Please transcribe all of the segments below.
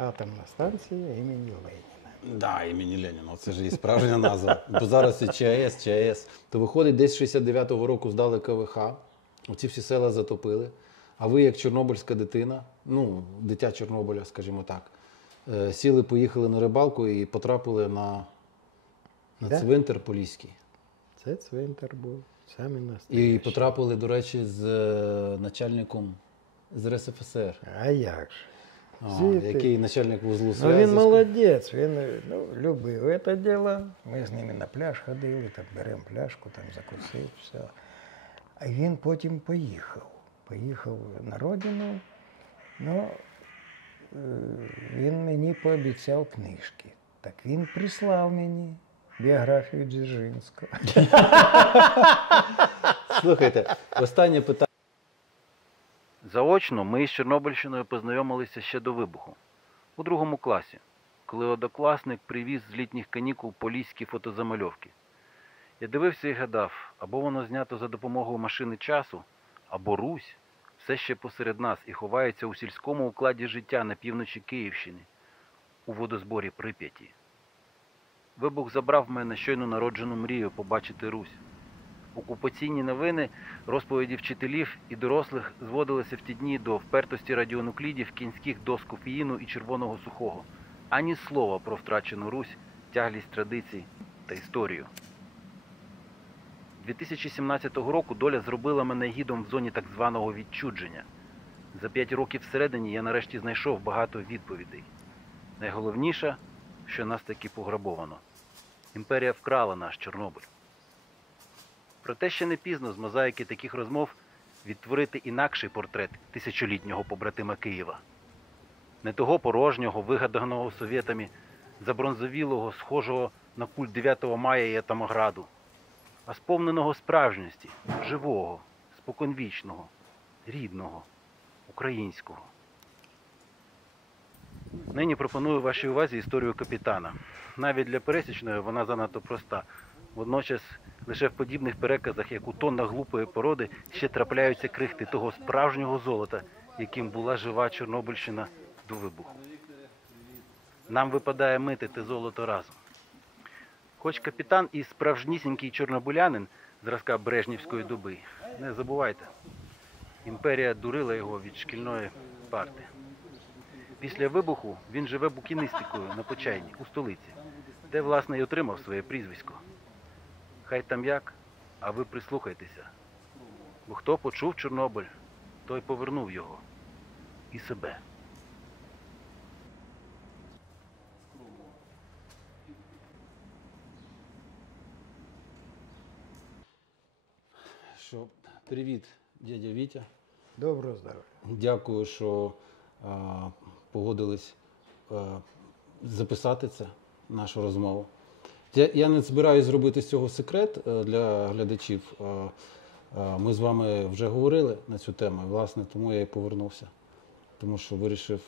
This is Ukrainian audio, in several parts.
Атомна станція імені Леніна. Да, імені Леніна, це ж і справжня назва. Бо зараз і ЧАЕС. То виходить, десь 69-го року здали КВХ, оці всі села затопили. А ви, як чорнобильська дитина, ну, дитя Чорнобиля, скажімо так, сіли, поїхали на рибалку і потрапили на цвинтар Поліський. Це цвинтар був, саме настоящий. І потрапили, до речі, з начальником з РСФСР. А як же? Який начальник вузлу Ну, зв'язку. він молодець, він любив це діло. Ми з ними на пляж ходили, там беремо пляшку, там закусив, все. А він потім поїхав. Поїхав на родину, ну, він мені пообіцяв книжки. Так він прислав мені біографію Дзержинського. Слухайте, останнє питання. Заочно ми з Чорнобильщиною познайомилися ще до вибуху. У 2 класі, коли однокласник привіз з літніх канікул поліські фотозамальовки. Я дивився і гадав, або воно знято за допомогою машини часу, або Русь все ще посеред нас і ховається у сільському укладі життя на півночі Київщини, у водозборі Прип'яті. Вибух забрав в мене щойно народжену мрію побачити Русь. Окупаційні новини, розповіді вчителів і дорослих зводилися в ті дні до впертості радіонуклідів, кінських доз кофеїну і червоного сухого. Ані слова про втрачену Русь, тяглість традицій та історію. 2017 року доля зробила мене гідом в зоні так званого відчудження. За 5 років всередині я нарешті знайшов багато відповідей. Найголовніше, що нас таки пограбовано. Імперія вкрала наш Чорнобиль. Проте ще не пізно з мозаїки таких розмов відтворити інакший портрет тисячолітнього побратима Києва. Не того порожнього, вигаданого совєтами, забронзовілого, схожого на культ 9 мая і Атамаграду, а сповненого справжності, живого, споконвічного, рідного, українського. Нині пропоную вашій увазі історію капітана. Навіть для пересічної вона занадто проста. Водночас лише в подібних переказах, як у тоннах глупої породи, ще трапляються крихти того справжнього золота, яким була жива Чорнобильщина до вибуху. Нам випадає мити те золото разом. Хоч капітан і справжнісінький чорнобилянин зразка брежнівської доби, не забувайте, імперія дурила його від шкільної парти. Після вибуху він живе букіністикою на Почайні, у столиці, де, власне, й отримав своє прізвисько. Хай там як, а ви прислухайтеся. Бо хто почув Чорнобиль, той повернув його. І себе. Що, привіт, дядя Вітя. Доброго здоров'я. Дякую, що погодились записати це, нашу розмову. Я не збираюсь зробити з цього секрет для глядачів. Ми з вами вже говорили на цю тему, власне, тому я і повернувся. Тому що вирішив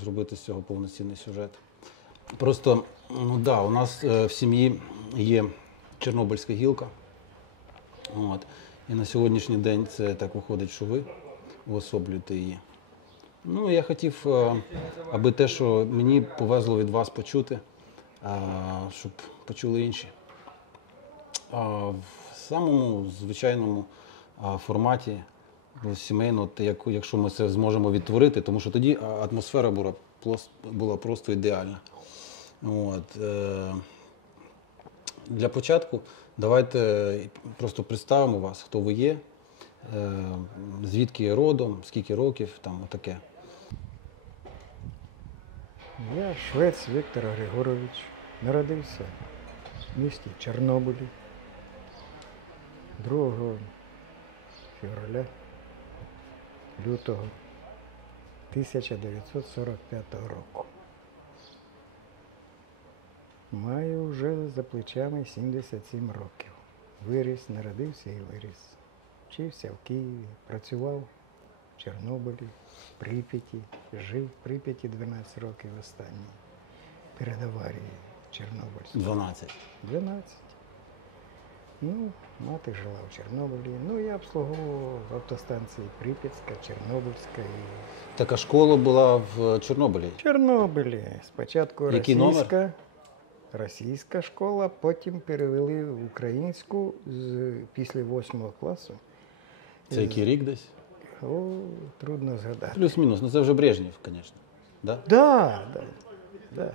зробити з цього повноцінний сюжет. Просто, ну да, у нас в сім'ї є Чорнобильська гілка. От. І на сьогоднішній день це так виходить, що ви уособлюєте її. Ну, я хотів, аби те, що мені повезло від вас почути, щоб почули інші. В самому звичайному форматі, сімейно, якщо ми це зможемо відтворити, тому що тоді атмосфера була просто ідеальна. От. Для початку давайте просто представимо вас, хто ви є, звідки є родом, скільки років, там отаке. Я швець Віктор Григорович, народився в місті Чорнобилі 2 февраля, лютого 1945 року. Маю вже за плечами 77 років. Виріс, народився і виріс. Вчився в Києві, працював в Чорнобилі, в Прип'яті, жив в Прип'яті 12 років останні, перед аварією Чорнобильською. 12. 12. Ну, мати жила в Чорнобилі. Ну, я обслуговував автостанції Прип'ятська, Чорнобильська і Така школа була в Чорнобилі. в Чорнобилі. Спочатку Який номер? російська школа, потім перевели в українську після 8 класу. Це який рік десь? О, трудно згадати. Плюс-мінус. Ну це вже Брежнєв, звісно. Да? Да.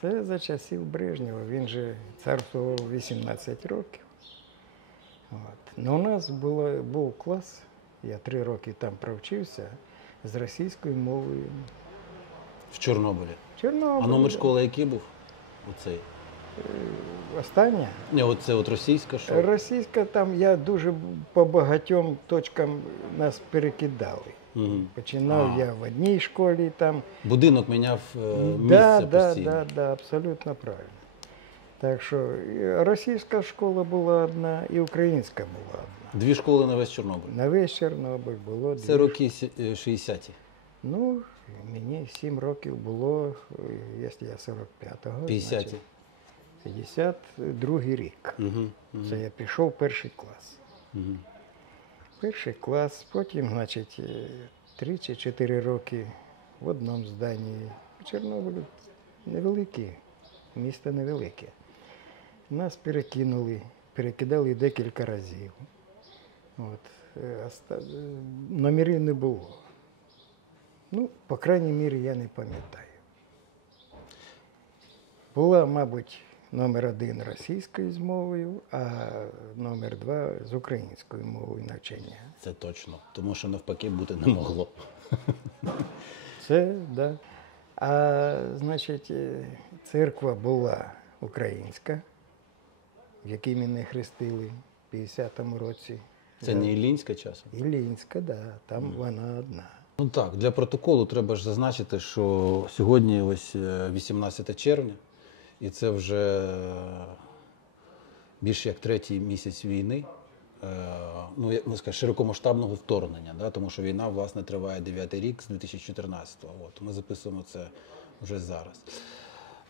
Це за часів Брежнєва. Він же царствував 18 років. От. Ну, у нас був клас, я 3 роки там провчився, з російською мовою. В Чорнобилі. Чорнобиль. А номер школи який був? Оцей. Остання. Не, оце от російська школа. Російська там я дуже по багатьом точкам нас перекидали. Угу. Починав я в одній школі там. Будинок міняв місце постійно. Да, абсолютно правильно. Так що російська школа була одна і українська була одна. Дві школи на весь Чорнобиль. На весь Чорнобиль було Це дві. роки 60-ті. Ну, мені 7 років було, якщо я 45-го, 50-ті. значить 52-й рік. Угу. Це я пішов в перший клас. Угу. Перший клас, потім, значить, 3 чи 4 роки в одному зданні. Чорнобиль невелике, місто невелике. Нас перекидали декілька разів. От. Номерів не було. Ну, по крайній мірі, я не пам'ятаю. Була, мабуть, номер 1 російською з мовою, а номер 2 з українською мовою навчання. Це точно, тому що навпаки бути не могло. Це, да. А, значить, церква була українська, в якій мене хрестили в 50-му році. Це не Іллінська часом? Іллінська, да, там вона одна. Ну так, для протоколу треба ж зазначити, що сьогодні ось 18 червня, і це вже більше як 3-й місяць війни, ну, як ми скажемо, широкомасштабного вторгнення, да? Тому що війна, власне, триває 9-й рік з 2014-го. От, ми записуємо це вже зараз.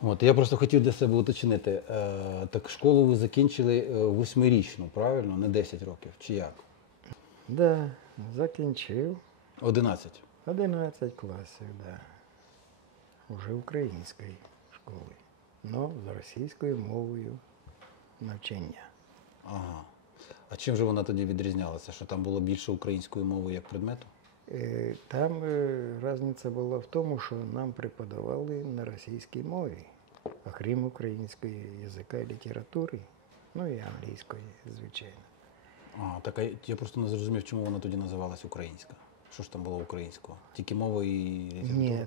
От, я просто хотів для себе уточнити, так школу ви закінчили 8-річну, правильно? Не 10 років, чи як? Да, закінчив. 11. 11 класів, да. Уже української школи. Но з російською мовою навчання. Ага. А чим же вона тоді відрізнялася? Що там було більше української мови як предмету? Там різниця була в тому, що нам преподавали на російській мові, окрім української язика і літератури, ну і англійської, звичайно. А, так а я просто не зрозумів, чому вона тоді називалась українська. Що ж там було українського? Тільки мова і література? Ні,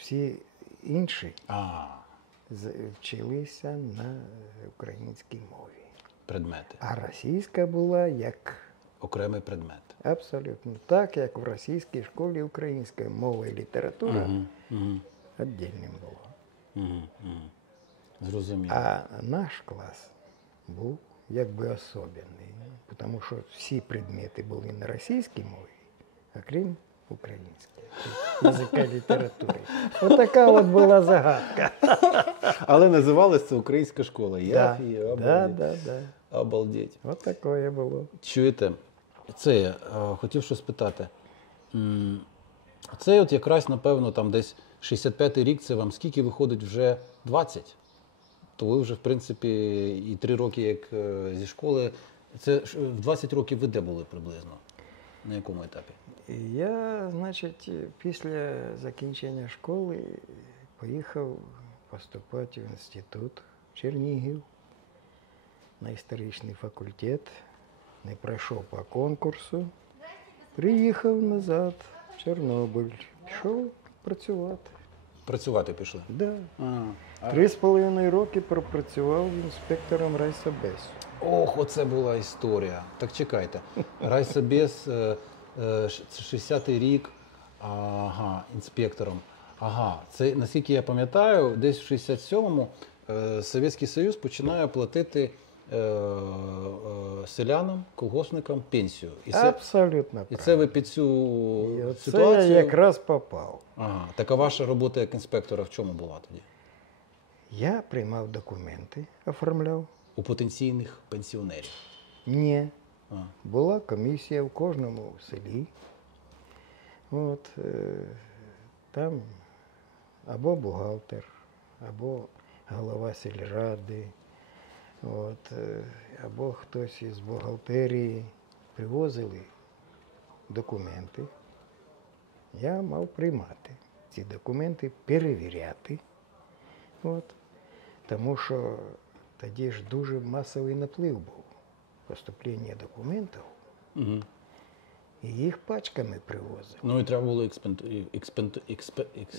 всі інші А, вчилися на українській мові. предмети. А російська була як Окремий предмет. абсолютно так, як в російській школі українська мова і література Угу. віддільним було. Угу. Зрозуміло. А наш клас був якби особливий, тому що всі предмети були на російській мові, окрім української, язика і літератури. Отака от була загадка. Але називалась це українська школа. Да, Обалдеть. да. Обалдеть. От таке було. Чуєте, це я хотів щось спитати. Це от якраз, напевно, там десь 65-й рік, це вам скільки виходить вже 20? То ви вже, в принципі, і 3 роки як зі школи. Це в 20 років ви де були приблизно? На якому етапі? Я, значить, після закінчення школи поїхав поступати в інститут в Чернігів на історичний факультет. Не пройшов по конкурсу. Приїхав назад в Чорнобиль. Пішов працювати. Працювати пішли? Да. 3,5 3,5 роки пропрацював інспектором райсобесу. Ох, оце була історія. Так чекайте. Райсобес, 60-й рік, ага, інспектором. Ага, це, наскільки я пам'ятаю, десь в 67-му Совєтський Союз починає платити селянам, колгоспникам пенсію. Абсолютно І правильно. це ви під цю І оце ситуацію... я якраз попав. Ага, така ваша робота як інспектора в чому була тоді? Я приймав документи, оформляв у потенційних пенсіонерів? Ні. А. Була комісія в кожному селі. От, там або бухгалтер, або голова сільради, от, або хтось із бухгалтерії привозили документи. Я мав приймати ці документи, перевіряти. От, тому що тоді ж дуже масовий наплив був поступлення документів. Угу. І їх пачками привозили. Ну і треба було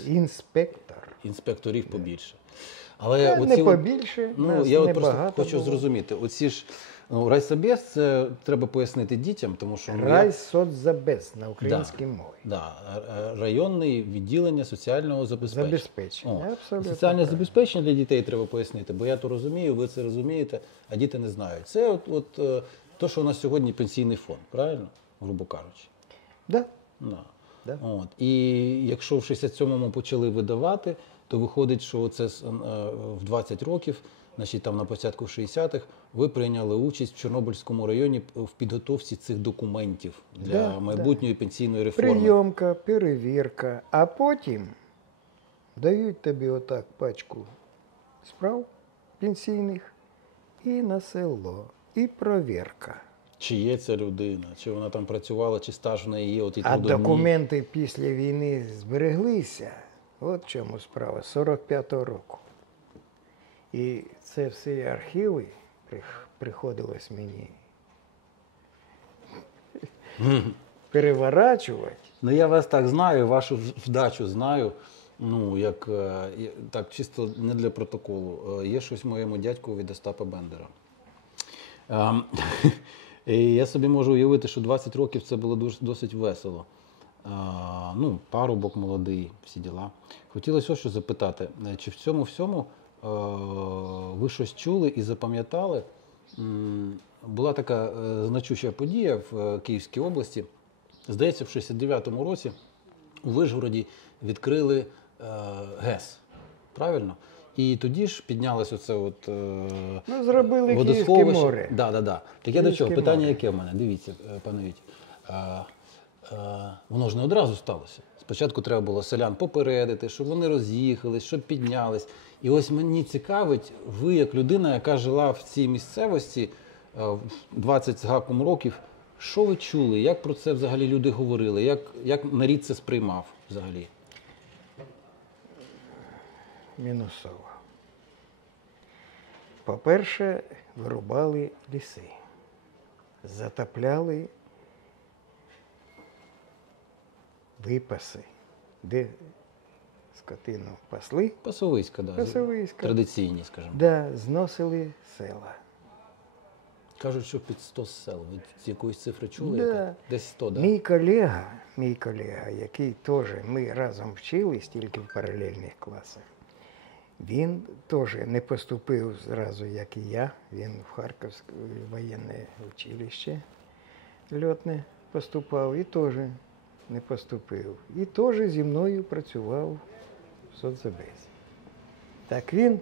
Інспектор. інспекторів побільше. Але Не побільше, нас я от не просто багато хочу було. зрозуміти, оці ж райсобєз, це треба пояснити дітям, тому що Райсоцзабез на українській мові. Да, районне відділення соціального забезпечення. Забезпечення, абсолютно Соціальне правильно. забезпечення для дітей треба пояснити, бо я то розумію, ви це розумієте, а діти не знають. Це то, що у нас сьогодні пенсійний фонд, правильно? Грубо кажучи. Да. Да. Да. От. І якщо в 67-му почали видавати, то виходить, що це в 20 років, значить там на початку 60-х, ви прийняли участь в Чорнобильському районі в підготовці цих документів для Да, майбутньої пенсійної реформи. Прийомка, перевірка, а потім дають тобі отак пачку справ пенсійних і на село, і провірка. Чи є ця людина, чи вона там працювала, чи стаж в неї є, от і А трудові. документи після війни збереглися. От в чому справа, 45-го року. І це всі архіви приходилось мені переворачувати. Ну я вас так знаю, вашу вдачу знаю. Ну, так чисто не для протоколу. Є щось моєму дядьку від Остапа Бендера. І я собі можу уявити, що 20 років це було досить весело. Ну, парубок молодий, всі діла. Хотілося ось що запитати, чи в цьому всьому ви щось чули і запам'ятали? Була така значуща подія в Київській області. Здається, в 69-му році у Вишгороді відкрили ГЕС. Правильно? І тоді ж піднялось оце Зробили Київське водосховище. море. Да. Так я до чого? Київське Питання море. яке в мене? Дивіться, пане Віть. Воно ж не одразу сталося. Спочатку треба було селян попередити, щоб вони роз'їхались, щоб піднялись. І ось мені цікавить, ви як людина, яка жила в цій місцевості 20 з гаком років, що ви чули? Як про це взагалі люди говорили? Як нарід це сприймав взагалі? Мінусово. По-перше, вирубали ліси, затопляли випаси, де скотину пасли, Пасовиська, да. Пасовиська. Традиційні, скажімо. да, зносили села. Кажуть, що під 100 сел. Ви з якоїсь цифри чули? Да. Яка? Десь 100, да? Мій колега, який теж, ми разом вчились, тільки в паралельних класах, він теж не поступив зразу, як і я. Він в Харківське воєнне училище льотне поступав і теж не поступив. І теж зі мною працював в соцзабезі. Так він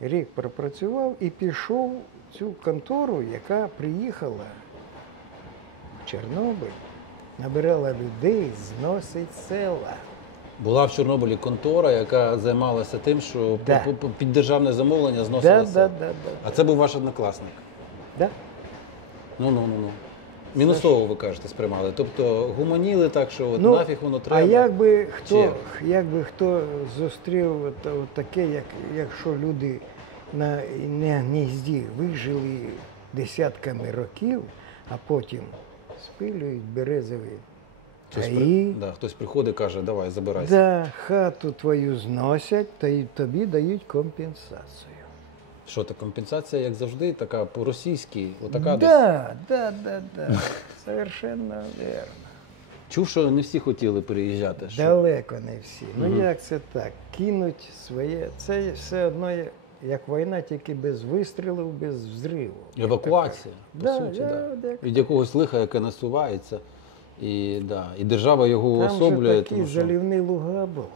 рік пропрацював і пішов в цю контору, яка приїхала в Чорнобиль, набирала людей, зносить села. Була в Чорнобилі контора, яка займалася тим, що Да. під державне замовлення зносила Да. сел. А це був ваш однокласник? Да. Ну. Мінусово, ви кажете, сприймали. Тобто гуманіли так, що от нафіг воно треба. А Чи як би хто зустрів от таке, якщо люди на гнізді вижили десятками років, а потім спилюють березові гаї, хтось приходить і каже, давай, забирайся. да, хату твою зносять, та й тобі дають компенсацію. Що це компенсація, як завжди, така по-російськи, отака десь? Да. Совершенно верно. Чув, що не всі хотіли переїжджати. Що? Далеко не всі. Мгм. Ну як це так? Кинуть своє. Це все одно як війна, тільки без вистрілів, без взриву. Евакуація, по Да, суті, да, да. да. Від якогось лиха, яке насувається. І держава його Там особлює. же такі Тому що... залівні луга були.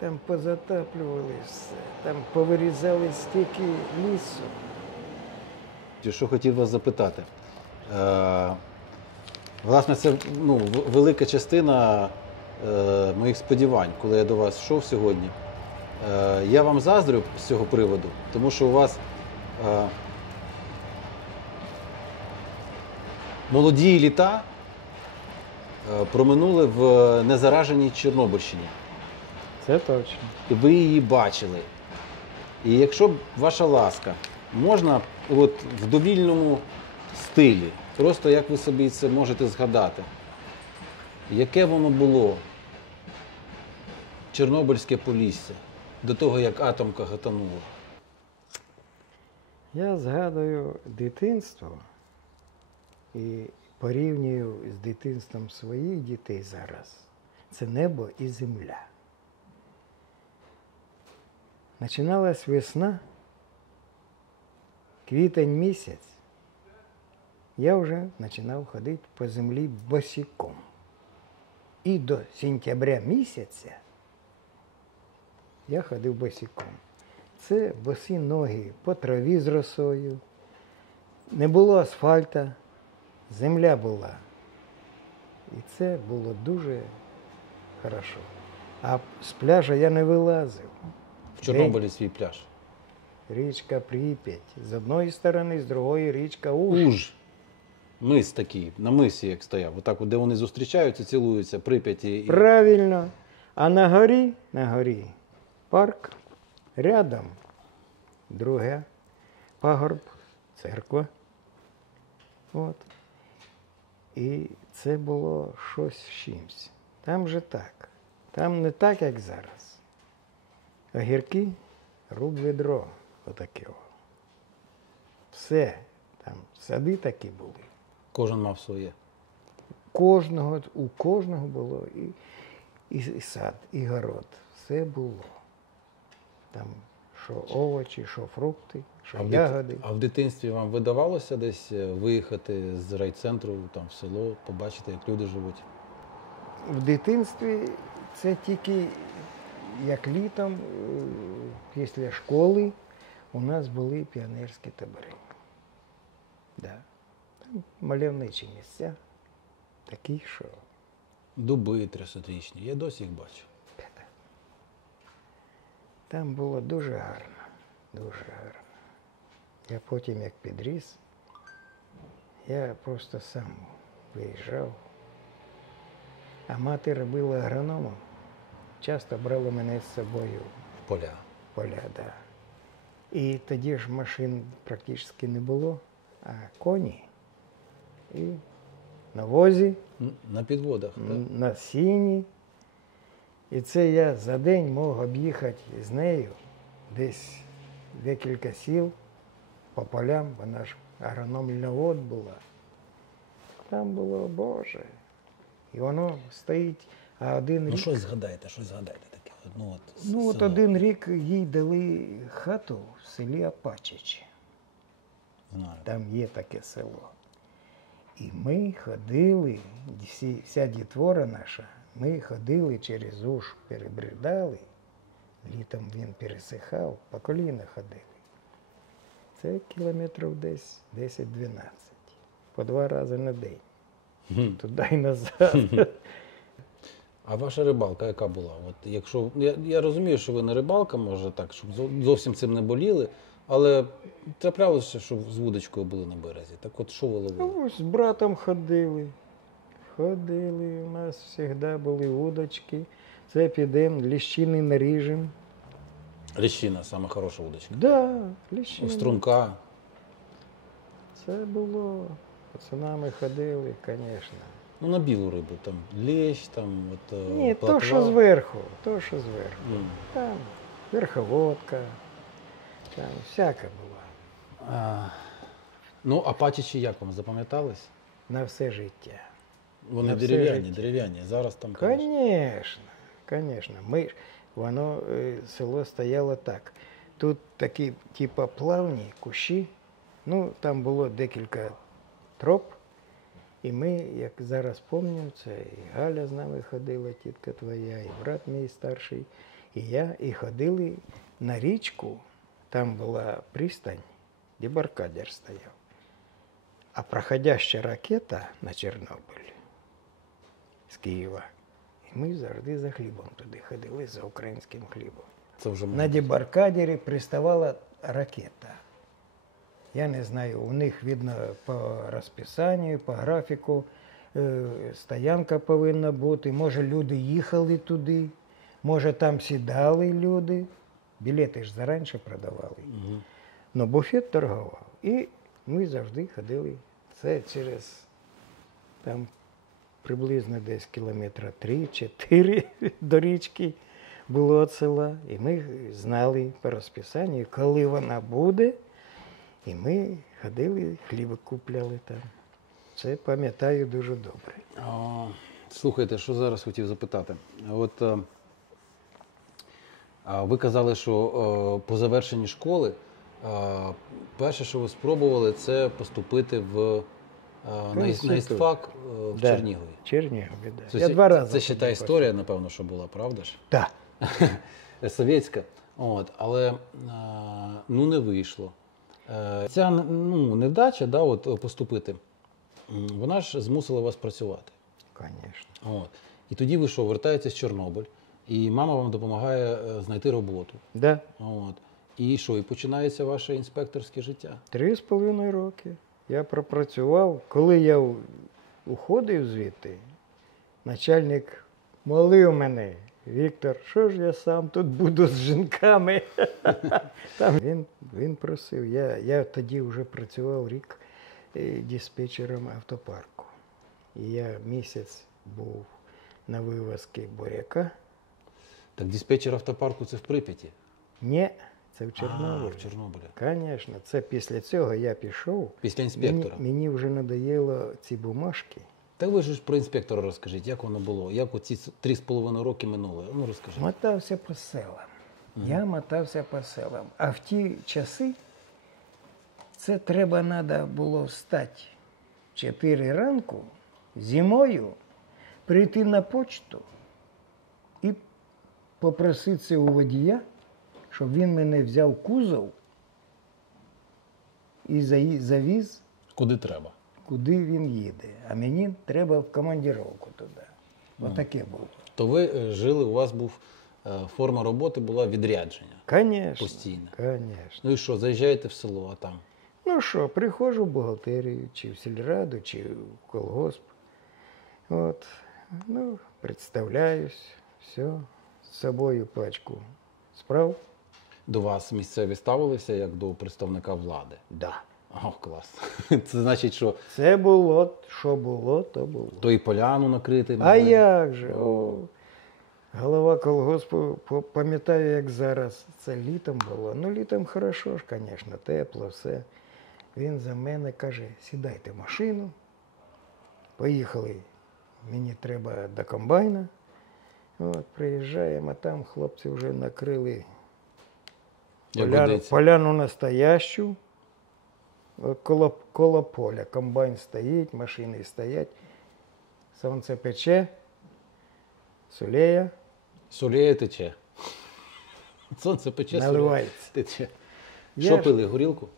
Там позатаплювали все, там повирізали стільки лісу. що хотів вас запитати. Власне, це велика частина моїх сподівань, коли я до вас йшов сьогодні. Я вам заздрю з цього приводу, тому що у вас молоді літа проминули в незараженій Чорнобильщині. Це точно. І ви її бачили. І якщо б ваша ласка, можна от в довільному стилі, просто як ви собі це можете згадати, яке воно було, Чорнобильське Полісся, до того, як атомка гатанула? Я згадую дитинство і порівнюю з дитинством своїх дітей зараз. Це небо і земля. Починалась весна, квітень місяць, я вже починав ходити по землі босиком. І до сентября місяця я ходив босиком. Це босі ноги по траві з росою. Не було асфальта, земля була. І це було дуже хорошо. А з пляжа я не вилазив. В Чорнобилі свій пляж. Річка Прип'ять. З одної сторони, з другої річка Уж. Уж. Мис такий, на мисі як стояв. Отак, де вони зустрічаються, цілуються, Прип'яті. Правильно. А на горі парк, рядом друге пагорб, церква. От. І це було щось з чимсь. Там же так. Там не так, як зараз. Огірки, руб відро, отаке. Все. Там сади такі були. Кожен мав своє. У кожного було і сад, і город. Все було. Там що овочі, що фрукти, що ягоди. А в дитинстві вам видавалося десь виїхати з райцентру там, в село, побачити, як люди живуть? В дитинстві це тільки як літом, після школи, у нас були піонерські табори. Да. Там мальовничі місця, такі, що... Дуби 300-річні, я досі їх бачу. Там було дуже гарно, дуже гарно. Я потім, як підріс, я просто сам виїжджав. А мати робила агрономом, часто брала мене з собою Поля. в поля, да. І тоді ж машин практично не було, а коні. І на возі, На підводах, так? на сіні. І це я за день мог об'їхати з нею десь декілька сіл по полям, вона ж агрономльновод була. Там було, Боже. І воно стоїть, а один рік... щось згадайте таке. от один рік їй дали хату в селі Апачичі. Знаю. Там є таке село. І ми ходили, вся дітвора наша, ми ходили через Уж, перебридали, літом він пересихав, по коліна ходили. Це кілометрів десь 10-12, по 2 рази на день, туди і назад. А ваша рибалка яка була? От якщо я розумію, що ви не рибалка, може так, щоб зовсім цим не боліли, але траплялося, що з вудочкою були на березі. Так от що ви ловили? Ось з братом ходили. Ходили, у нас завжди були вудочки. Це підемо, ліщини наріжемо. Ліщина, сама хороша вудочка. Да, ліщини. Струнка. Це було. Пацанами ходили, звісно. Ну, на білу рибу, там лещ, там Ні, плотва. то, що зверху, М. Там верховодка, там всяка була. Ну, а патічі як вам запам'ятались? На все життя. Вони На все дерев'яні, життя. дерев'яні. Зараз там, Звісно. Воно, село стояло так. Тут такі, типа, плавні кущі. Ну, там було декілька троп. І ми, як зараз пам'ятаю, це і Галя з нами ходила, тітка твоя, і брат мій старший, і я, і ходили на річку. Там була пристань, дебаркадер стояв. А проходяща ракета на Чорнобиль з Києва. І ми завжди за хлібом туди ходили, за українським хлібом. Це вже На дебаркадері приставала ракета. Я не знаю, у них видно по розписанню, по графіку, стоянка повинна бути. Може, люди їхали туди, може, там сідали люди. Білети ж зараніше продавали. Но буфет торгував. І ми завжди ходили. Це через там приблизно десь кілометра 3-4 до річки було від села. І ми знали по розписанню, коли вона буде. І ми ходили, хліб купляли там. Це пам'ятаю дуже добре. Слухайте, що зараз хотів запитати. От ви казали, що по завершенні школи перше, що ви спробували, це поступити на істфак в Чернігові. Чернігові, да. Це, Я 2 рази. це ще та історія, напевно, що була, правда ж? Так. Совєтська. Але не вийшло. Ця невдача, поступити, вона ж змусила вас працювати. Звісно. І тоді ви що, вертаєтесь в Чорнобиль, і мама вам допомагає знайти роботу. Да. І що, і починається ваше інспекторське життя? 3,5 роки. Я пропрацював. Коли я уходив звідти, начальник молив мене: Віктор, що ж я сам тут буду з жінками? Там він просив. Я тоді вже працював рік диспетчером автопарку. І я місяць був на вивозці буряка. Так диспетчер автопарку це в Прип'яті? Ні, це в Чорнобилі. В Чорнобилі. Звісно, це після цього я пішов. Після інспектора? Мені вже надоїло ці бумажки. Так ви ж про інспектора розкажіть, як воно було? Як оці 3,5 роки минули? Ну, розкажіть. Мотався по селам. Я мотався по селам. А в ті часи це треба було встати в 4 ранку, зимою, прийти на почту і попроситися у водія, щоб він мене взяв в кузов і завіз, Куди треба? куди він їде. А мені треба в командировку туди. Отаке було. То ви жили, у вас був форма роботи була відрядження? Конечно. Постійно? Конечно. Ну і що, заїжджаєте в село, а там? Ну що, приходжу в бухгалтерію, чи в сільраду, чи в колгосп. Представляюсь, все, з собою пачку справ. До вас місцеві ставилися як до представника влади? Да. Клас. Це значить, що Це було, що було, то було. то і поляну накрити? А як же? Голова колгоспу, пам'ятаю, як зараз. Це літом було. Ну, літом хорошо ж, звісно, тепло, все. Він за мене каже: сідайте в машину. Поїхали. Мені треба до комбайна. Приїжджаємо, а там хлопці вже накрили поляну настоящу. Коло поля. Комбайн стоїть, машини стоять. Сонце пече. Солея. Солея тече. Сонце пече, Наливається. тече. Що пили, горілку?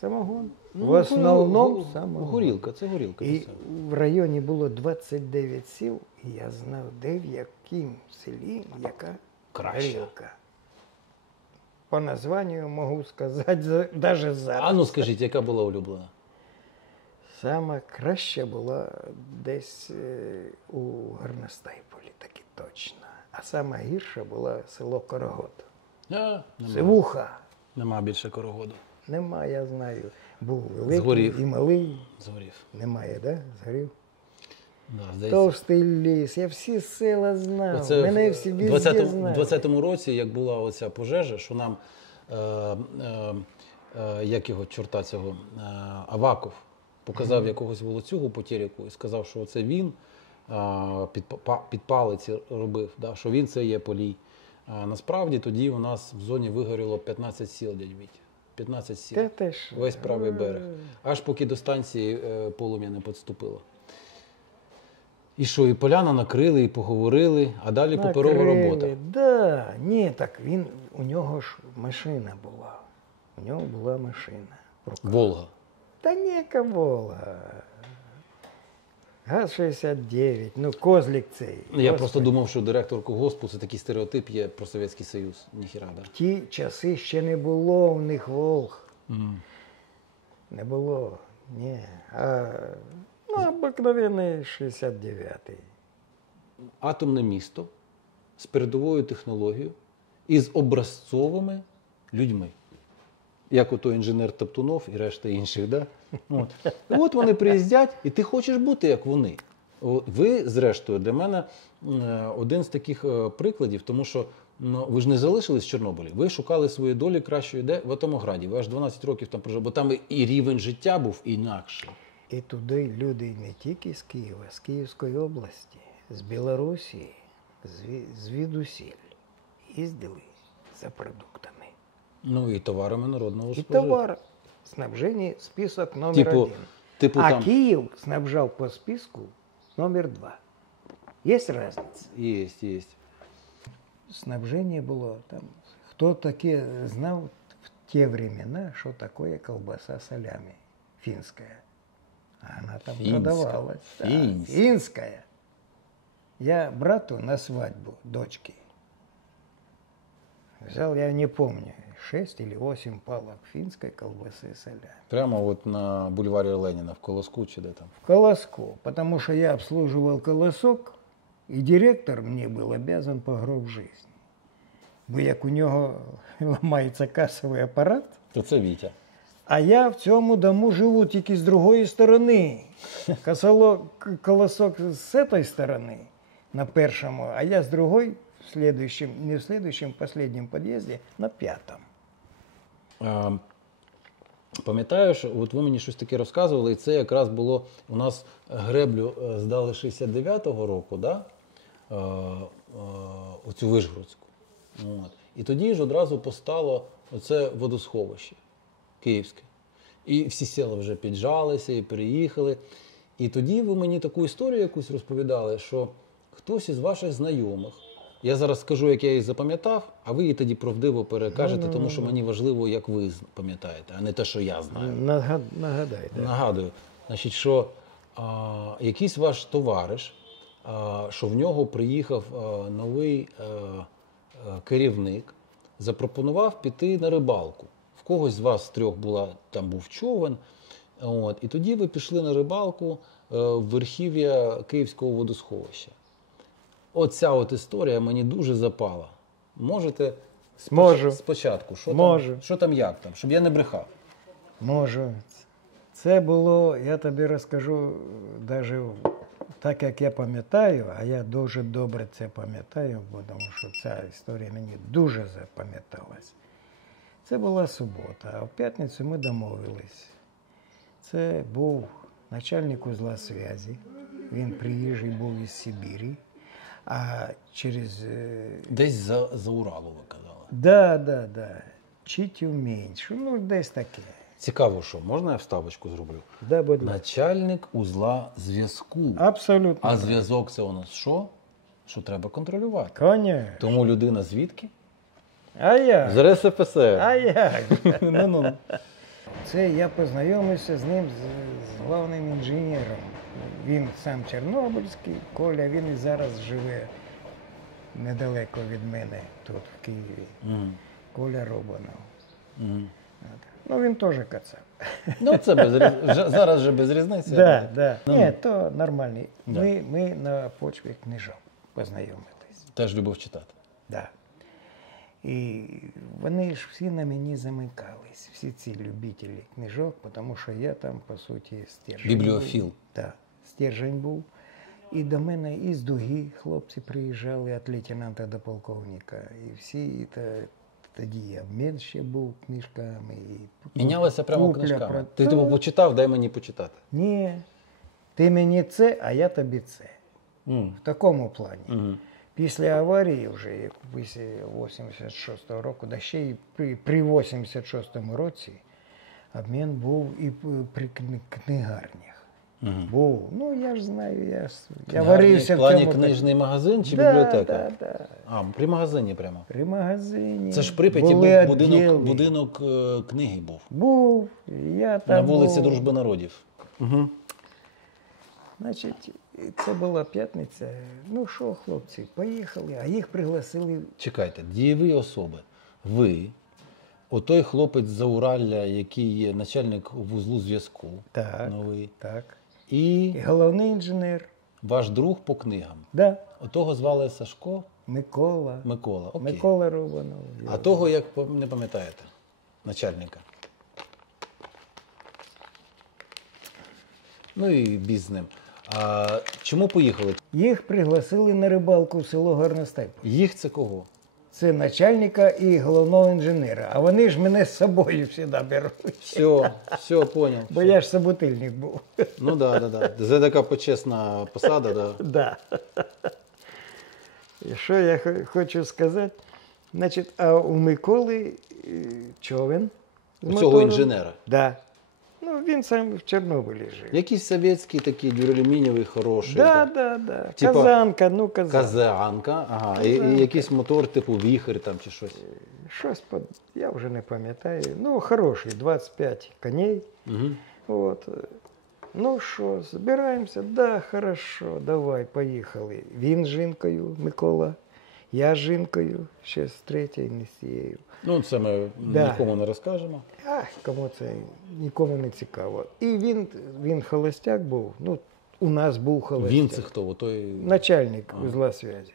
Самогон. В основному самогон. Горілка, це горілка. І в районі було 29 сіл, і я знав, де в якому селі яка горілка. По названню можу сказати, навіть зараз. Ну скажіть, яка була улюблена? Сама краща була десь у Горностайполі, таки точно. А сама гірша була село Корогод. Сивуха. Нема більше Корогоду. Нема, я знаю. Був великий Згорів. і малий. Згорів. Немає, да? Згорів. Да, Товстий ліс, я всі села знав. Оце Мене всі везде знали. У 20-му році, як була оця пожежа, що нам, як його чорта цього, Аваков показав якогось волоцюгу по телеку і сказав, що це він під палиці робив, да, що він це є Полій. Насправді тоді у нас в зоні вигоріло 15 сіл, дядь Вітя. 15 сіл. Весь правий берег. Аж поки до станції полум'я не підступило. І що, і поляна накрили, і поговорили, а далі паперова робота. Да. Ні, так у нього ж машина була. У нього була машина. Волга. Та ніяка Волга. ГАЗ-69, ну козлик цей. Я Господи. просто думав, що директор колгоспу – це такий стереотип є про Совєтський Союз. Ніхіра, да? В ті часи ще не було в них Волг. Не було, ні. Ну, обикновений 69-й. Атомне місто з передовою технологією і з образцовими людьми. Як ото інженер Топтунов і решта інших. Да? От вони приїздять, і ти хочеш бути як вони. Ви, зрештою, для мене один з таких прикладів, тому що ви ж не залишились в Чорнобилі, ви шукали свої долі кращої де в Атомограді. Ви аж 12 років там прожили, бо там і рівень життя був інакший. І туди люди не тільки з Києва, з Київської області, з Білорусі, звідусіль їздили за продуктами. Ну і товарами народного І споживання. товар. Снабження список номер один. Типу А там... Київ снабжав по списку номер 2. Є різниця? Є. Снабжение было там. Кто таки знал в те времена, что такое колбаса солями финская. Она там Финская. продавалась. Да, Финская. финская. Я брату на свадьбу дочки взял, я не помню, 6 или 8 палок финской колбасы солями. Прямо от на бульварі Леніна, в Колоску чи де там. В Колоску, потому что я обслуживал Колосок, и директор мне был обязан по гроб жизни. Бо як у нього ламається касовий апарат, То це Вітя. а я в цьому дому живу тільки з другої сторони. Колосок з цієї сторони на першому, а я з другої, не в следующем, последнем під'їзді, на 5-му. Пам'ятаєш, от ви мені щось таке розказували, і це якраз було, у нас греблю здали 69-го року, да? Оцю Вишгородську. От. І тоді ж одразу постало оце водосховище київське. І всі села вже піджалися і переїхали. І тоді ви мені таку історію якусь розповідали, що хтось із ваших знайомих, я зараз скажу, як я її запам'ятав, а ви її тоді правдиво перекажете, тому що мені важливо, як ви пам'ятаєте, а не те, що я знаю. Нагадай. Да. Нагадую, значить, що якийсь ваш товариш, що в нього приїхав новий керівник, запропонував піти на рибалку. В когось з вас трьох там був човен. От, і тоді ви пішли на рибалку в верхів'я Київського водосховища. Оця от історія мені дуже запала. Можете Можу. спочатку? Що там, як там? Щоб я не брехав. Можу. Це було, я тобі розкажу, навіть так, як я пам'ятаю, а я дуже добре це пам'ятаю, тому що ця історія мені дуже запам'яталась. Це була субота, а в п'ятницю ми домовились. Це був начальник узла зв'язі, він приїжджий був із Сибірі, а через... Десь за Уралу, ви казали. Да. Чи Тюмень, ну десь таке. Цікаво, що можна я вставочку зроблю? Да, будь ласка. Начальник узла зв'язку. Абсолютно. А зв'язок це у нас що? Що треба контролювати. Конечно. Тому людина звідки? А як? З РСФСР. А як? Ну. Це я познайомився з ним, з головним інженером. Він сам Чорнобильський, Коля, він і зараз живе недалеко від мене, тут, в Києві. Коля Робанов. Ну, він теж кацап. Ну, це зараз же без різниці. Да. Ні, то нормальний. Ми на почві книжок познайомились. Теж любив читати. Да. І вони ж всі на мені замикались, всі ці любителі книжок, тому що я там, по суті, стержень. Бібліофіл. Так, стержень був. І до мене із Дуги хлопці приїжджали від лейтенанта до полковника. І всі, тоді і обмін ще був книжками. І мінялися прямо книжками? Ти типу почитав, дай мені почитати. Ні, ти мені це, а я тобі це. В такому плані. Після аварії вже, після 86-го року, да ще й при 86-му році обмін був і при книгарнях. Був. Ну, я ж знаю, я В варився в плані цьому. книжний магазин чи Да, бібліотека? да. А, при магазині прямо. При магазині. Це ж в Прип'яті були був відділи. будинок книги був. Був. Я там На вулиці був. Дружби народів. Угу. Значить, це була п'ятниця. Ну що, хлопці, поїхали, а їх пригласили. Чекайте, дієві особи. Ви, отой хлопець з Зауралля, який є начальник вузлу зв'язку Так, новий, так. і І головний інженер. ваш друг по книгам. Да. Отого звали Сашко Микола. Микола. Окей. Микола Рубанов. А того, як не пам'ятаєте, начальника. Ну і біз з ним. А чому поїхали? Їх пригласили на рибалку в село Горностай. Їх це кого? Це начальника і головного інженера. А вони ж мене з собою завжди беруть. Все, понял. Бо я ж собутильник був. Ну да. Це така почесна посада, да. Да. І що я хочу сказати? Значить, а у Миколи човен. з У цього мотором. інженера. Да. Ну, він сам в Чорнобилі жив. Якийсь совєтський такий дюралюмінієвий, хороший. Да. Типа Казанка, ну казанка. Казанка, ага. І якийсь мотор, типу віхер там чи щось. Я вже не пам'ятаю. Ну, хороший, 25 коней. Угу. От. Ну що, збираємося? Да, хорошо, давай, поїхали. Він з жінкою, Микола, я з жінкою, ще з третьою, не з цією. Ну, це ми нікому не розкажемо. Ах, кому це нікому не цікаво. І він холостяк був, ну, у нас був холостяк. Він це хто? Той... Начальник узла зв'язі.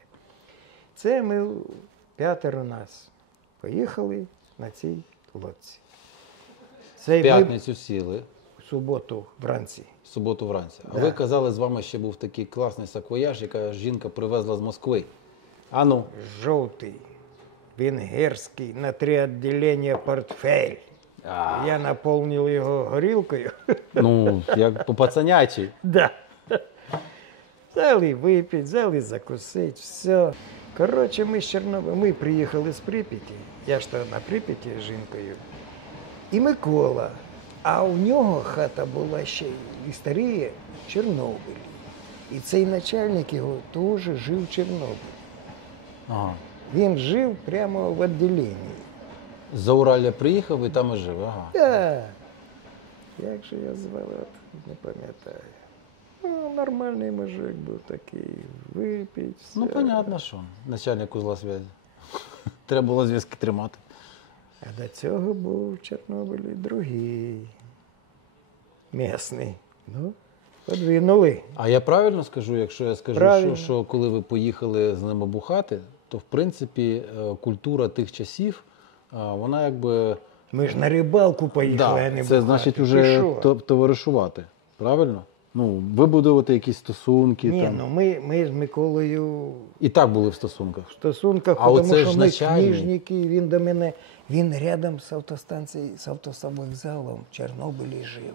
Це ми 5 нас поїхали на цій лодці. В п'ятницю сіли, В суботу вранці. в суботу вранці. А Да. ви казали, з вами ще був такий класний саквояж, яка жінка привезла з Москви. А ну, Жовтий, венгерський, на 3 відділення портфель. Я наповнив його горілкою. ну, як по-пацанячі. Да. Взяли випити, взяли закусити, все. Коротше, ми з Чорнобиля, ми приїхали з Прип'яті, я ж то на Прип'яті з жінкою, і Микола. А у нього хата була ще в історії в Чорнобилі. І цей начальник його теж жив в Чорнобилі. Ага. Він жив прямо в відділенні. З Зауралля приїхав і там і жив. Ага. Так. Як же я звав, от, не пам'ятаю. Ну, нормальний мужик був такий, випить, все. Ну, понятно, що. Начальник узла зв'язку. Треба було зв'язки тримати. А до цього був в Чорнобилі другий, місний. Ну, подвинули. А я правильно скажу, якщо я скажу, Правильно. що коли ви поїхали з ними бухати, то в принципі культура тих часів, вона якби. Ми ж на рибалку поїхали, а не це бухати. значить Ти вже що? товаришувати. Правильно? Ну, вибудувати якісь стосунки. Ні, там. ну ми з Миколою І так були в стосунках. в стосунках, А тому оце що ж ми начальник. книжники, він до мене, він рядом з автостанцією, з автовокзалом в Чорнобилі жив.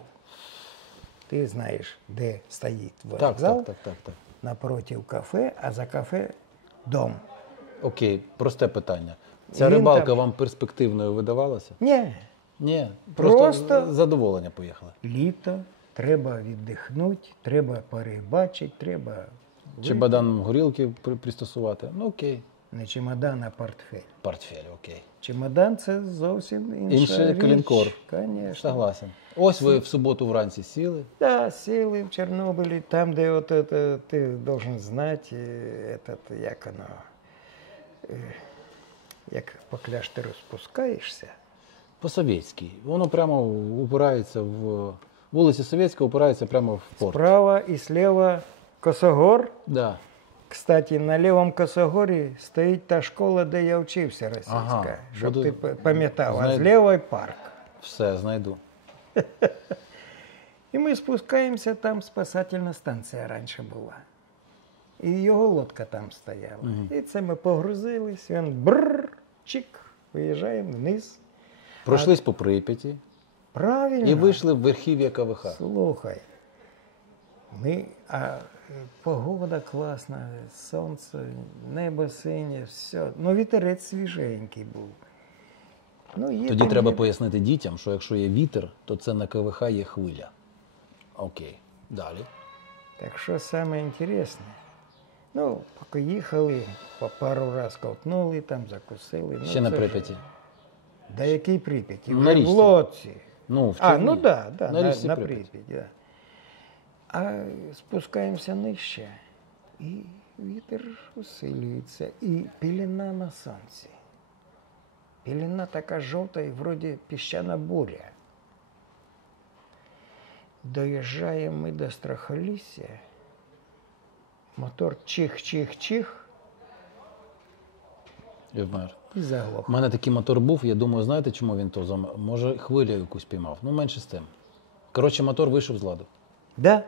Ти знаєш, де стоїть вокзал? Так. Напротив кафе, а за кафе дом. Окей, просте питання. Ця Він рибалка там- вам перспективною видавалася? Ні, Ні. Просто- задоволення поїхали. літо, треба віддихнути, треба перебачити, треба Чи бадан горілки пристосувати? Ну окей. не чемодан, а портфель. Портфель, окей. Чемодан це зовсім інша Інший річ. калінкор. Конечно. Согласен. Ось ви в суботу вранці сіли. Да, сіли в Чорнобилі, там, де от это, ти должен знати, этот, як воно, як по кляштеру спускаєшся. По-совєтськи. Воно прямо упирається в... Вулиця Совєтська упирається прямо в порт. Справа і слева косогор. Да. Кстати, на лівому косогорі стоїть та школа, де я вчився російська, Ага, щоб буду- ти пам'ятав, а знайду. зліва парк. Все, знайду. І ми спускаємося, там спасательна станція раніше була. І його лодка там стояла. І це ми погрузились, він бррр, чик, виїжджаємо вниз. Пройшлись по Прип'яті Правильно. і вийшли в верхів'я КВХ. Слухай, погода класна, сонце, небо синє, все. Ну, вітерець свіженький був. Ну, Тоді треба пояснити дітям, що якщо є вітер, то це на КВХ є хвиля. Окей. Далі. Так що саме інтересне, ну, поки їхали, по пару раз ковтнули, там закусили. Ну, Ще на це ж- Прип'яті. Да який Прип'яті? На Вже в річці. Лодці. Ну, в А, Черні. ну да, да, На на, річці на Прип'ять. Прип'ять, да. А спускаємося нижче, і вітер усилюється, і пілена на сонці. Пілена така жовта, і вроді піщана буря. Доїжджаємо ми до Страхолісся, мотор чих-чих-чих І вмер. і заглох. У мене такий мотор був, я думаю, знаєте, чому він то замер? Може, хвилю якусь піймав. Ну, менше з тим. Коротше, мотор вийшов з ладу. Да,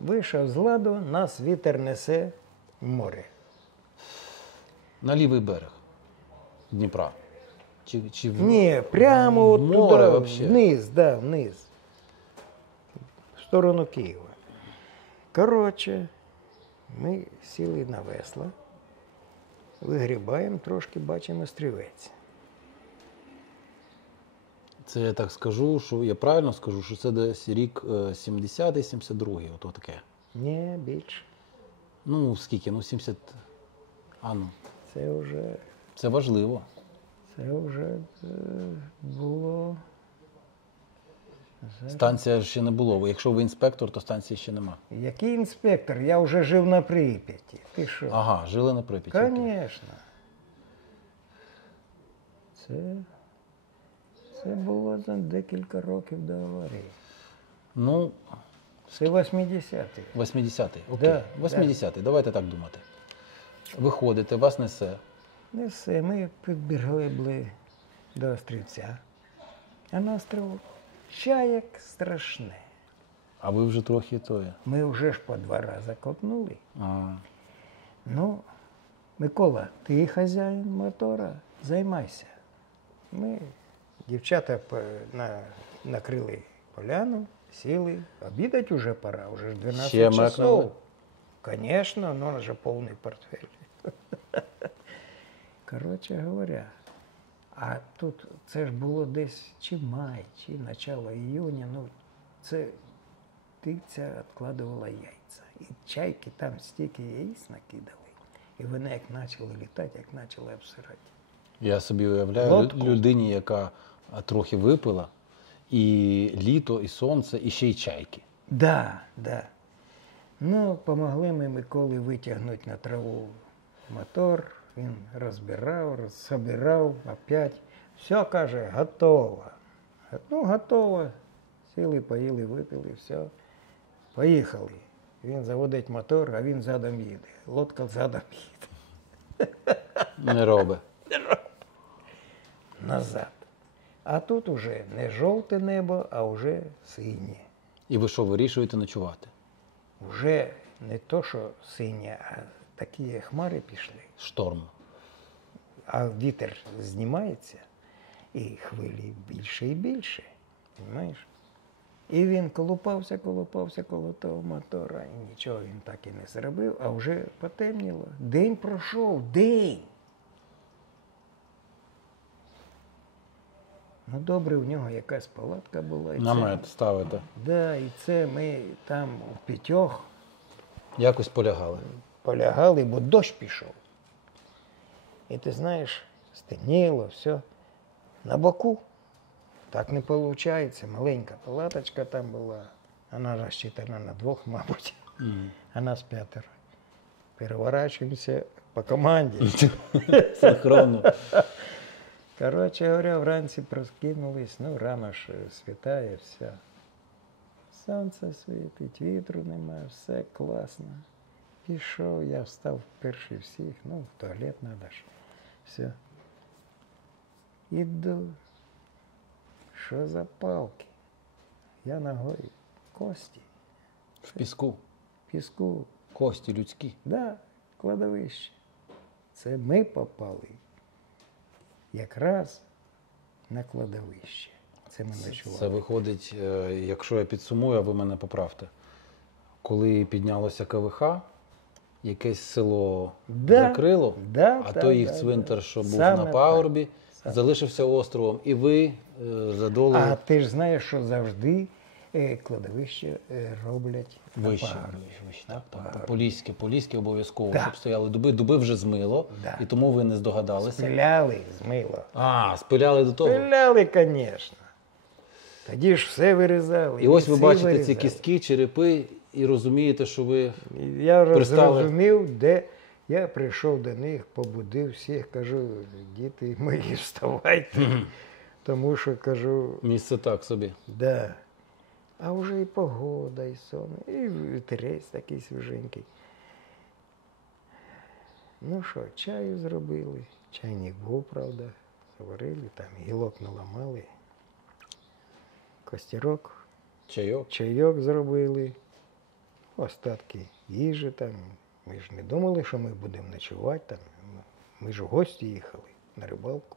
вийшов з ладу, нас вітер несе в море. На лівий берег Дніпра. Чи в... Ні, прямо в от море туди, вообще. вниз, да, вниз. В сторону Києва. Коротше, ми сіли на весла, вигрібаємо трошки, бачимо стрілець. Це я так скажу, що я правильно скажу, що це десь рік 70-й, 72-й, ото таке. Ні, більше. Ну, скільки? Ну, 70... А ну, Це вже важливо. було. Станція ще не було. Якщо ви інспектор, то станції ще нема. Який інспектор? Я вже жив на Прип'яті. Ти що? Ага, жили на Прип'яті. окей. Звісно. Це було за декілька років до аварії. Ну, Це 80-ті. 80-й. Окей. Да, 80-й, давайте так думати. Виходите, вас несе. Не все, ми підбігли до острівця. А на острову чаєк страшне. А ви вже трохи тої. Ми вже ж по 2 рази копнули. А, Ну, Микола, ти хазяїн мотора, займайся. Ми, дівчата, накрили поляну, сіли. Обідать уже пора, вже ж 12 Ще мекнули? часов. Звісно, ну, вже повний портфель. Коротше говоря, а тут це ж було десь чи май, чи начало іюня, ну, це птиця відкладувала яйця. І чайки там стільки яєць накидали. І вони як почали літати, як почали обсирати. я собі уявляю Лодку. людині, яка трохи випила, і літо, і сонце, і ще й чайки. Да, да. Ну, помогли ми Миколі витягнути на траву мотор. Він розбирав, розсобирав, опять. Все, каже, готово. Ну, готово. Сіли, поїли, випили, все. Поїхали. Він заводить мотор, а він задом їде. Лодка задом їде. Не робить. Назад. А тут уже не жовте небо, а вже синє. І ви що, вирішуєте ночувати? Вже не то, що синє, а такі хмари пішли. Шторм. А вітер знімається, і хвилі більше і більше. Розумієш? І він колупався коло того мотора, і нічого він так і не зробив, а вже потемніло. День пройшов, день. Ну добре, в нього якась палатка була. І Намет ставите. Да, і це ми там у 5 Якось полягали. полягали, бо дощ пішов. І ти знаєш, стемніло, все. На боку. Так не виходить. Маленька палаточка там була. Вона розчитана на 2, мабуть. А нас 5. Переворачуємося по команді. Синхронно. Коротше говоря, вранці проскинулись, ну рано ж світає, все. Сонце світить, вітру немає, все класно. Пішов, я встав перший всіх, ну, в туалет треба ж. Все. Іду. Що за палки? Я ногою. Кості, В піску. піску. Кості людські. Да, кладовище. Це ми попали якраз на кладовище. Це ми ночували. Це виходить, якщо я підсумую, а ви мене поправте. Коли піднялося КВХ, якесь село Да, закрило, да, а да, той їх да, цвинтар, да. що був Саме на пагорбі, так. залишився островом. І ви за долею... А ти ж знаєш, що завжди кладовище роблять на Вище, пагорбі. вище, так? Там Поліське обов'язково, Да. щоб стояли дуби. Дуби вже змило, Да. і тому ви не здогадалися. Спиляли, змило. Спиляли до того. Спиляли, звісно. Тоді ж все вирізали. І ось ви всі бачите ці вирізали. кістки, черепи, і розумієте, що ви Я пристали. зрозумів, де я прийшов до них, побудив всіх, кажу, діти мої, вставайте. Тому що, кажу, місце так собі. да. А вже і погода, і сон, і вітерець такий свіженький. Ну що, чаю зробили. Чайник був, правда, заварили, там гілок наламали, костерок, чайок зробили, остатки їжі там. Ми ж не думали, що ми будемо ночувати там. Ми ж в гості їхали на рибалку.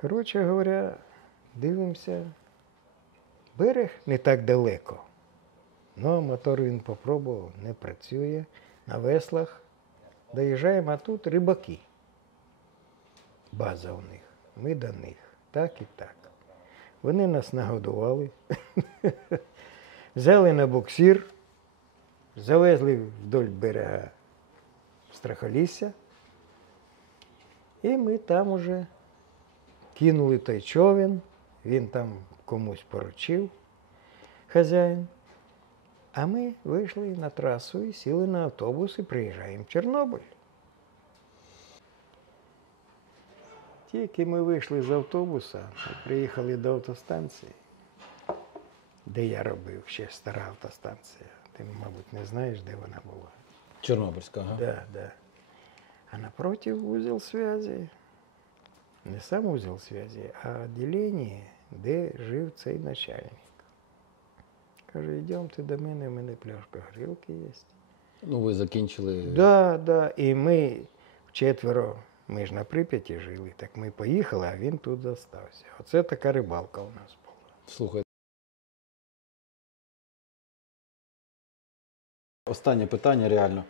Коротше говоря, дивимося, берег не так далеко. Ну, а мотор він попробував, не працює. На веслах доїжджаємо, а тут рибаки. База у них. Ми до них. Так і так. Вони нас нагодували. Взяли на буксир, завезли вдоль берега Страхолісся. І ми там уже кинули той човен, він там комусь поручив, хазяїн. А ми вийшли на трасу і сіли на автобус і приїжджаємо в Чорнобиль. Тільки ми вийшли з автобуса, приїхали до автостанції, де я робив, ще стара автостанція. Ти, мабуть, не знаєш, де вона була. Чорнобильська, ага. Да, да. А напротив узел связи. Не сам узел связи, а відділення, де жив цей начальник. Каже, йдемте до мене, в мене пляшка горілки є. Ну, ви закінчили. Да, да. І ми вчетверо, ми ж на Прип'яті жили, так ми поїхали, а він тут залишився. Оце така рибалка у нас була. Слухайте. Останнє питання реально.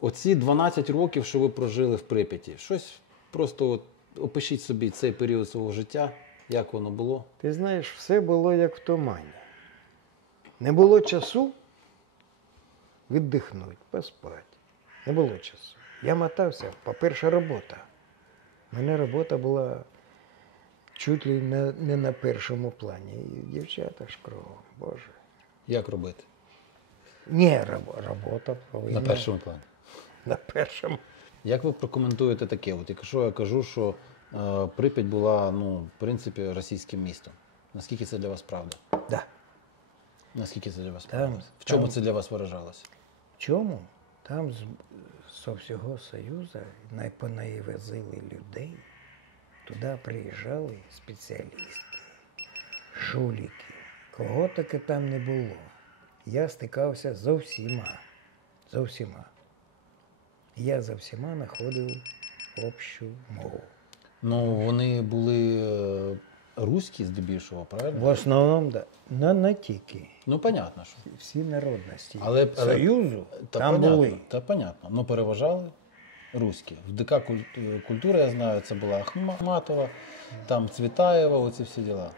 Оці 12 років, що ви прожили в Прип'яті, щось просто от опишіть собі цей період свого життя, як воно було. Ти знаєш, все було як в тумані. Не було часу віддихнути, поспати. Не було часу. Я мотався, по-перше, робота. У мене робота була чуть ли не на першому плані. І дівчата ж кругом, Боже. Як робити? Ні, робота повинна. На першому плані. На першому. Як ви прокоментуєте таке? От якщо я кажу, що Прип'ять була, ну, в принципі, російським містом. Наскільки це для вас правда? Да. Наскільки це для вас Там- правда? В чому там- це для вас виражалося? В чому? Там зі всього Союзу понаївозили людей. Туди приїжджали спеціалісти, жуліки. Кого таки там не було. Я стикався зо всіма. За всіма. Я за всіма знаходив общу мову. Ну, вони були руські здебільшого, правильно? В основному, да. Не тільки. Ну, понятно, що. Всі народності Але- Союзу Та там понятно, були. Та понятно. Ну, переважали руські. В ДК культури, я знаю, це була Ахматова, там Цвітаєва, оці всі діла.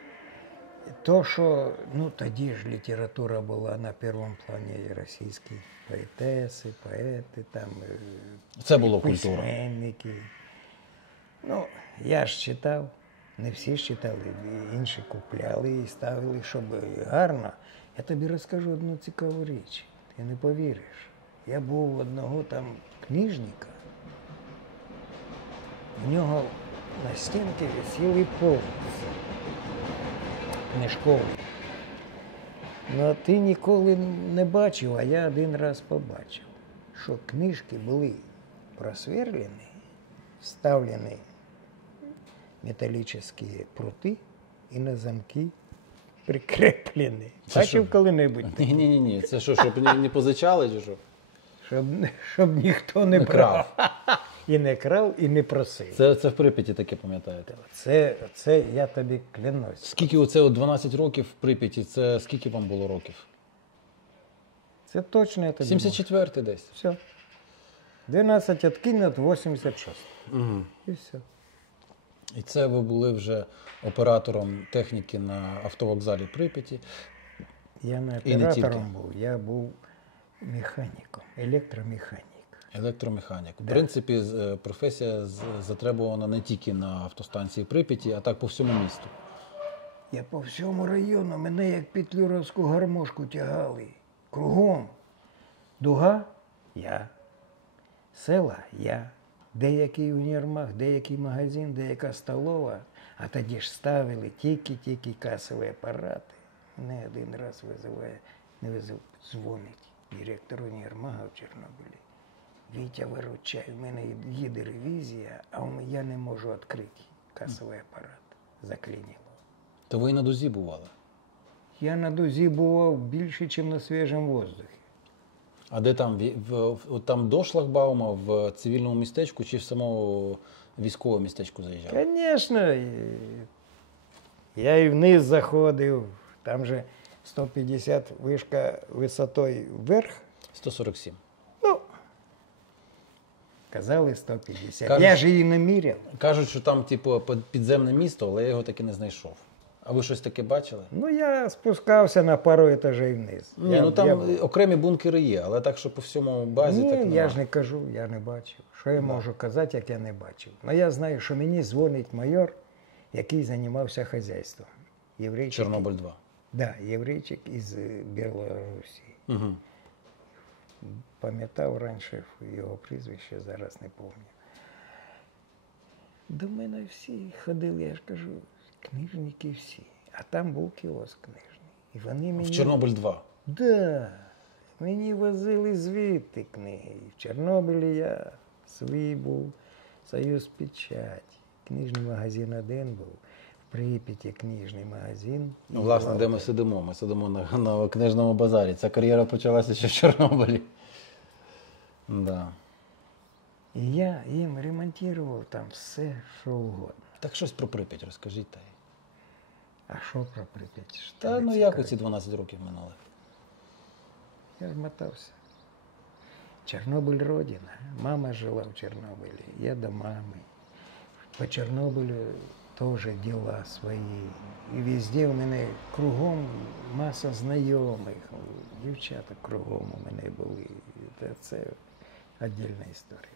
То, що, ну, тоді ж література була на першому плані і російські поетеси, поети, там, Це було культура. письменники. Ну, я ж читав, не всі ж читали, інші купляли і ставили, щоб гарно. Я тобі розкажу одну цікаву річ, ти не повіриш. Я був у одного там книжника, в нього на стінці висіли повністю книжковий. Ну, а ти ніколи не бачив, а я один раз побачив, що книжки були просверлені, вставлені металічні прути і на замки прикреплені. Це Бачив що? коли-небудь? Ні. Це що, щоб не позичали чи що? Щоб ніхто не Не брав. І не крав, і не просив. Це в Прип'яті таке, пам'ятаєте? Це я тобі клянусь. Скільки оце от 12 років в Прип'яті, це скільки вам було років? Це точно я тобі можу. 74-й десь. Все. 12 откинь от 86. Угу. І все. І це ви були вже оператором техніки на автовокзалі Прип'яті. Я не І не тільки. оператором був, я був механіком, електромеханік. Електромеханік. В Да. принципі, професія затребувана не тільки на автостанції Прип'яті, а так по всьому місту. Я по всьому району, мене як петлюровську гармошку тягали. Кругом. Дуга – я. Села – я. Деякий універмаг, деякий магазин, деяка столова. А тоді ж ставили тільки касові апарати. Мене один раз дзвонить директор універмага в Чорнобилі. Вітя, виручай, в мене їде ревізія, а я не можу відкрити касовий апарат. Заклинило. То ви і на дузі бували? Я на дузі бував більше, ніж на свіжому воздухі. А де там? От там до шлагбаума, в цивільному містечку чи в самому військовому містечку заїжджали? Звісно, я і вниз заходив, там же 150 вишка висотою вверх. 147. Ну, казали 150. Кажуть- Я ж її не міряв. Кажуть, що там, типу, підземне місто, але я його таки не знайшов. А ви щось таке бачили? Ну, я спускався на пару етажей вниз. Ні, ну там окремі бункери є, але так, що по всьому базі Ні, так немає. я ж не кажу, я не бачив. Що я можу казати, як я не бачив? Ну, я знаю, що мені дзвонить майор, який займався хазяйством. Єврейчик. Чорнобиль 2. Да, єврейчик із Білорусі. Угу. Пам'ятав раніше його прізвище, зараз не пам'ятаю. До мене всі ходили, я ж кажу, книжники всі. А там був кіоск книжний. І вони мені... В Чорнобиль 2. Да. Мені возили звідти книги. І в Чорнобилі я свій був, Союз Печать. Книжний магазин один був. В Прип'яті книжний магазин. Ну, власне, де ми сидимо? Ми сидимо на книжному базарі. Ця кар'єра почалася ще в Чорнобилі. Да. І я їм ремонтував там все, що угодно. Так щось про Прип'ять розкажіть. Та й. А що про Прип'ять? Що Та тебе ну як цікавить? оці 12 років минули? Я змотався. Чорнобиль родина. Мама жила в Чорнобилі, я до мами. По Чорнобилю теж діла свої. І везде у мене кругом маса знайомих. Дівчата кругом у мене були. Це віддільна історія.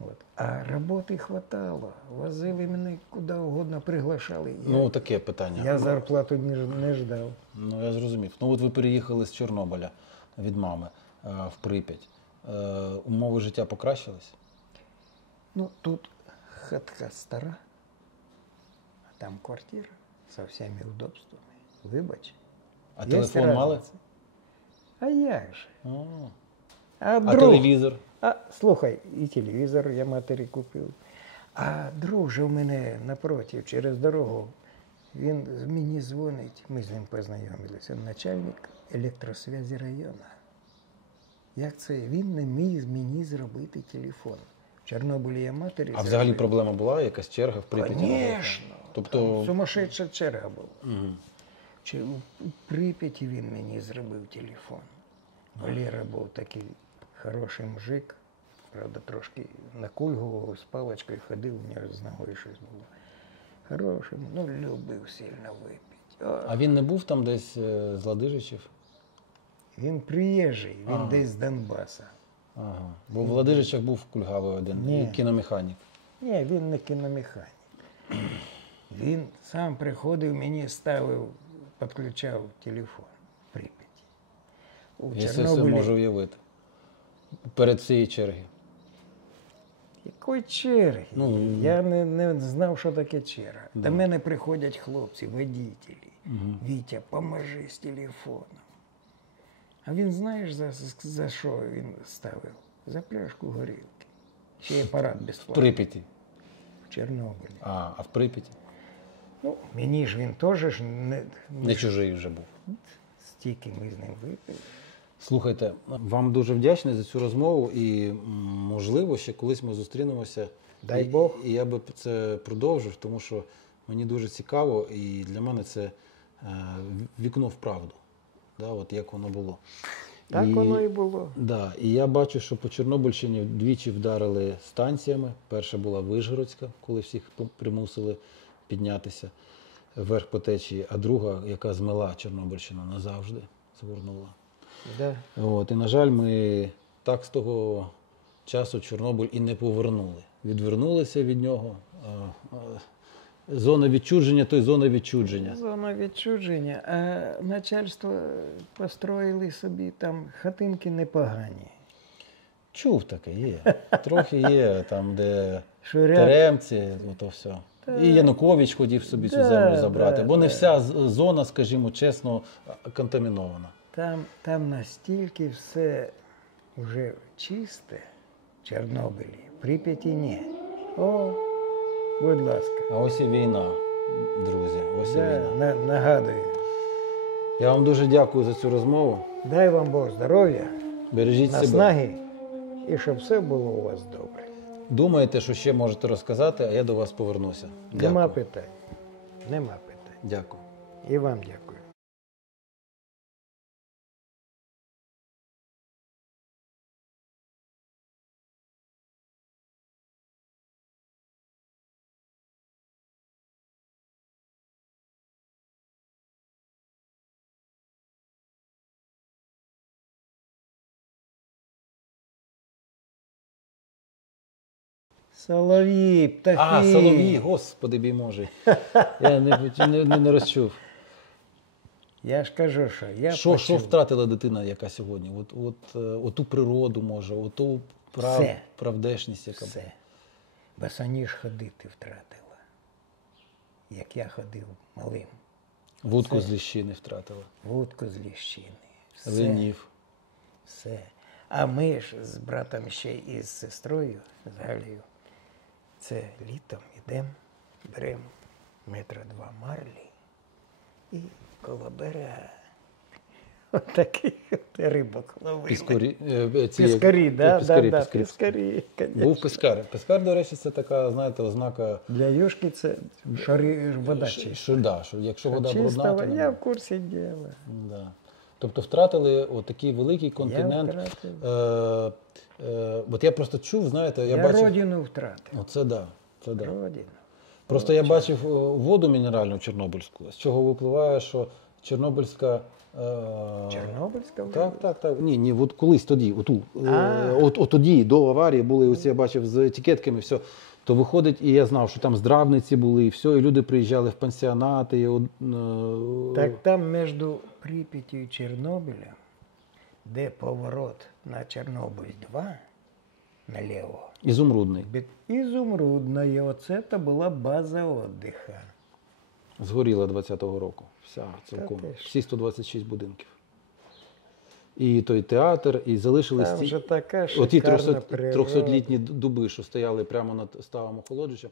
От. А роботи хватало. Возили мене куди угодно, приглашали. Ну, таке питання. Я зарплату не ждав. Ну, я зрозумів. Ну, от ви переїхали з Чорнобиля від мами в Прип'ять. Умови життя покращились? Ну, тут хатка стара, а там квартира со всеми удобствами. Вибач. А Є телефон мали? разниця. А як же? А А телевізор? А, слухай, і телевізор я матері купив. А друг же у мене напротив, через дорогу, він мені дзвонить, ми з ним познайомилися, начальник електросвязі району. Як це? Він не міг мені зробити телефон. В Чорнобилі я матері А взагалі зробив. проблема була? Якась черга в Прип'яті? на телефон? Звісно. Тобто... Сумасшедша черга була. Угу. У Прип'яті він мені зробив телефон. Валера був такий хороший мужик. Правда, трошки накульгував, з паличкою ходив, у нього з ногою щось було. Хороший, ну, любив сильно випити. А він не був там десь з Ладижичів? Він приїжджий, він Ага. десь з Донбаса. Ага. Бо в Ладижичах був кульгавий один, Ні. кіномеханік. Ні, він не кіномеханік. Він сам приходив, мені ставив, підключав телефон в Прип'яті. У Я це все можу уявити. Перед цією черги. Якої черги? Ну, Я не знав, що таке черга. Да. До мене приходять хлопці, водителі. Угу. Вітя, поможи з телефоном. А він знаєш, за що він ставив? За пляшку горілки. Ще й апарат В безплатний. Прип'яті. В Чорнобилі. А в Прип'яті? Ну, мені ж він теж ж Не чужий вже був. стільки ми з ним випили. Слухайте, вам дуже вдячний за цю розмову і, можливо, ще колись ми зустрінемося. Дай Бог. І я би це продовжив, тому що мені дуже цікаво, і для мене це вікно в правду, да, от як воно було. Так воно і було. Да, і я бачу, що по Чорнобильщині двічі вдарили станціями. Перша була Вишгородська, коли всіх примусили піднятися вверх по течії, а друга, яка змила Чорнобильщину назавжди, згорнула. Да. От, і, на жаль, ми так з того часу Чорнобиль і не повернули. Відвернулися від нього. Зона відчуження, то й зона відчуження. Зона відчуження, а начальство построїли собі там хатинки непогані. Чув таке, є. Трохи є, там, де Шуряк. Теремці, ото все. І Янукович хотів собі цю Да, землю забрати, да, бо не да. вся зона, скажімо чесно, контамінована. Там настільки все вже чисте в Чорнобилі, в Прип'яті ні. О, будь ласка. А ось і війна, друзі, ось і Да, війна. нагадую. Я вам дуже дякую за цю розмову. Дай вам Бог здоров'я, Бережіть себе. наснаги і щоб все було у вас добре. Думаєте, що ще можете розказати, а я до вас повернуся. Дякую. Нема питань. Нема питань. Дякую. І вам дякую. Солов'ї, птахи. А, Солов'ї, господи бій може. Я не розчув. Я ж кажу, що я Що почув. втратила дитина, яка сьогодні? Оту природу, може, оту Все. правдешність, яка була. Все. Босоніж ходити втратила. Як я ходив малим. Вудку з ліщини втратила. Вудку з ліщини. Все. Ленів. Все. А ми ж з братом ще і з сестрою, з Галею, це літом ідемо, беремо метра 2 марлі і коло берега отаких рибок ловили. Піскарі, да, піскарі. Був пескар. Пескар, до речі, це така, знаєте, ознака, Для юшки це вода чиста. що якщо вода брудна, Чистого, то я не в курсі діла. да. Тобто втратили отакий великий континент. втратив. От я просто чув, знаєте, я Я бачив. родину втратив. Оце да. Це да. Родину. Просто я бачив воду мінеральну чорнобильську, з чого випливає, що Чорнобильська. Чорнобильська вода? Так. Ні, от колись тоді, от тоді, до аварії були, ось я бачив з етикетками, все. То виходить, і я знав, що там здравниці були, і все, і люди приїжджали в пансіонати. Так там між Прип'яттю і Чорнобилем, де поворот на Чорнобиль-2, наліво, Ізумрудний. Ізумрудна, оце то була база віддиха. Згоріла 20-го року. Вся цілком. ти ж. Всі 126 будинків. І той театр, і залишились Там ті, вже така оті шикарна природа. 300-літні дуби, що стояли прямо над ставом охолоджувачем.